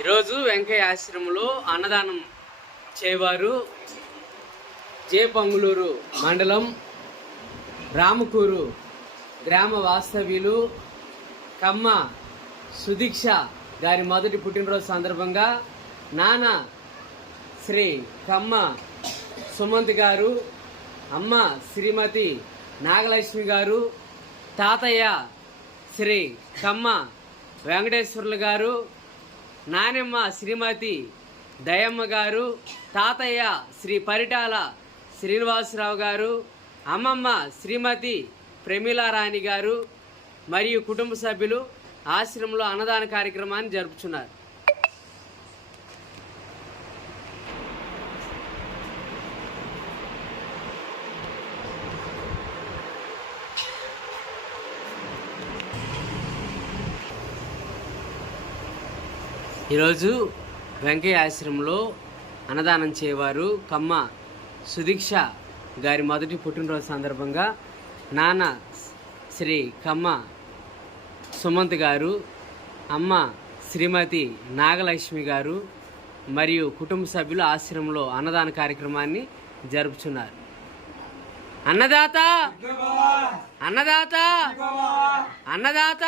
ఈరోజు వెంకయ్య ఆశ్రమంలో అన్నదానం చేయవారు జేపంగులూరు మండలం రామకూరు గ్రామ వాస్తవ్యులు కమ్మ సుదీక్ష గారి మొదటి పుట్టినరోజు సందర్భంగా నాన్న శ్రీ కమ్మ సుమంత్ గారు, అమ్మ శ్రీమతి నాగలక్ష్మి గారు, తాతయ్య శ్రీ కమ్మ వెంకటేశ్వర్లు గారు, నానమ్మ శ్రీమతి దయమ్మ గారు, తాతయ్య శ్రీ పరిటాల శ్రీనివాసరావు గారు, అమ్మమ్మ శ్రీమతి ప్రమీలారాణి గారు మరియు కుటుంబ సభ్యులు ఆశ్రమంలో అన్నదాన కార్యక్రమాన్ని జరుపుతున్నారు. ఈరోజు వెంకయ్య ఆశ్రమంలో అన్నదానం చేయవారు కమ్మ సుదీక్ష గారి మొదటి పుట్టినరోజు సందర్భంగా నాన్న శ్రీ కమ్మ సుమంత్ గారు, అమ్మ శ్రీమతి నాగలక్ష్మి గారు మరియు కుటుంబ సభ్యులు ఆశ్రమంలో అన్నదాన కార్యక్రమాన్ని జరుపుతున్నారు. అన్నదాత అన్నదాత అన్నదాత